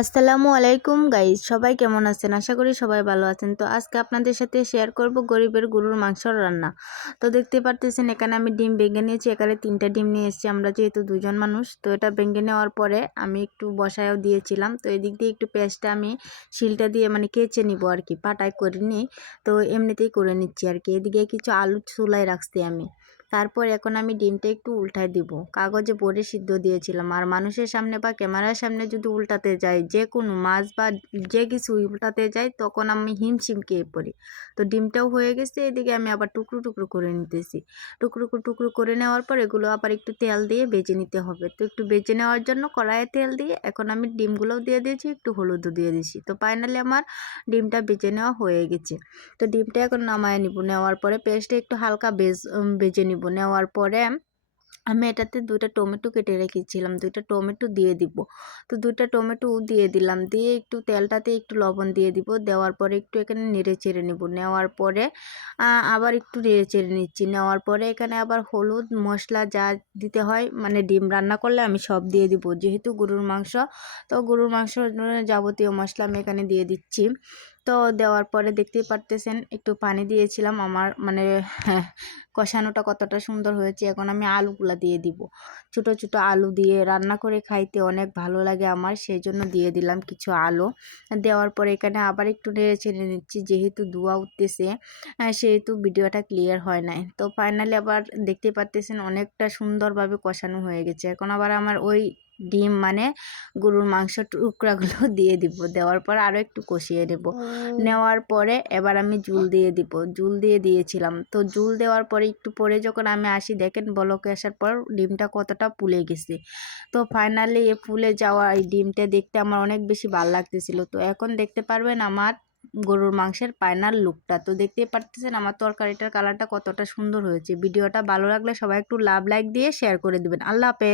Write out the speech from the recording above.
আসসালামু আলাইকুম গাইজ, সবাই কেমন আছেন? আশা করি সবাই ভালো আছেন। তো আজকে আপনাদের সাথে শেয়ার করব গরিবের গরুর মাংসর রান্না। তো দেখতে পারতেছেন এখানে আমি ডিম ভেঙে নিয়েছি। এখানে 3টা ডিম নিয়ে এসেছি, আমরা যেহেতু 2জন মানুষ। তো এটা ভেঙে নেওয়ার পরে আমি একটু বসায়ও দিয়েছিলাম। তো এদিক দিয়ে একটু পেস্টটা আমি শিলটা দিয়ে মানে কেচে নিব আর কি, পাটায় করিনি। তো এমনিতেই করে নিচ্ছি আর কি। এদিকে কিছু আলু চুলায় রাখছি আমি। তারপর এখন আমি ডিমটা একটু উল্টায় দিব। কাগজে ভরে সিদ্ধ দিয়েছিলাম। আর মানুষের সামনে বা ক্যামেরার সামনে যদি উল্টাতে যাই, যে কোনো মাছ বা যে কিছু উল্টাতে যাই, তখন আমি হিমশিম খেয়ে পড়ি। তো ডিমটাও হয়ে গেছে, এদিকে আমি আবার টুকরো টুকরো করে নিতেছি। টুকরো টুকরো করে নেওয়ার পর এগুলো আবার একটু তেল দিয়ে ভেজে নিতে হবে। তো একটু ভেজে নেওয়ার জন্য কড়াইয়ে তেল দিয়ে এখন আমি ডিমগুলোও দিয়ে দিয়েছি, একটু হলুদও দিয়ে দিয়েছি। তো ফাইনালি আমার ডিমটা ভেজে নেওয়া হয়ে গেছে। তো ডিমটা এখন নামায় নিব। নেওয়ার পরে পেস্টটা একটু হালকা ভেজে নিব। নেওয়ার পরে আমি এটাতে 2টা টমেটো কেটে রেখেছিলাম, 2টা টমেটো দিয়ে দিব। তো 2টা টমেটো দিয়ে দিলাম, দিয়ে একটু তেলটাতে একটু লবণ দিয়ে দিব। দেওয়ার পরে একটু এখানে নেড়ে চেড়ে নেব। নেওয়ার পরে আবার একটু নেড়ে চেড়ে নিচ্ছি। নেওয়ার পরে এখানে আবার হলুদ মশলা যা দিতে হয়, মানে ডিম রান্না করলে আমি সব দিয়ে দিব, যেহেতু গরুর মাংস। তো গরুর মাংস যাবতীয় মশলা আমি এখানে দিয়ে দিচ্ছি। তো দেওয়ার পরে দেখতেই পারতেছেন একটু পানি দিয়েছিলাম। আমার মানে কষানোটা কতটা সুন্দর হয়েছে। এখন আমি আলুগুলা দিয়ে দিব। ছোট ছোট আলু দিয়ে রান্না করে খাইতে অনেক ভালো লাগে আমার, সেই জন্য দিয়ে দিলাম কিছু আলু। দেওয়ার পরে এখানে আবার একটু নেড়ে চেড়ে নিচ্ছি, যেহেতু ধোঁয়া উঠতেছে সেহেতু ভিডিওটা ক্লিয়ার হয় নাই। তো ফাইনালি আবার দেখতে পারতেছেন অনেকটা সুন্দরভাবে কষানো হয়ে গেছে। এখন আবার আমার ওই ডিম মানে গরুর মাংস টুকরাগুলো দিয়ে দিব। দেওয়ার পর আরও একটু কষিয়ে নেব। নেওয়ার পরে এবার আমি জুল দিয়ে দিব। জুল দিয়ে দিয়েছিলাম। তো জুল দেওয়ার পরে একটু পরে যখন আমি আসি, দেখেন বলকে আসার পর ডিমটা কতটা ফুলে গেছে। তো ফাইনালি এ ফুলে যাওয়া এই ডিমটা দেখতে আমার অনেক বেশি ভালো লাগতেছিল। তো এখন দেখতে পারবেন আমার গরুর মাংসের ফাইনাল লুকটা। তো দেখতেই পারতেছেন আমার তরকারিটার কালারটা কতটা সুন্দর হয়েছে। ভিডিওটা ভালো লাগলে সবাই একটু লাইক দিয়ে শেয়ার করে দিবেন। আল্লাহ হাফেজ।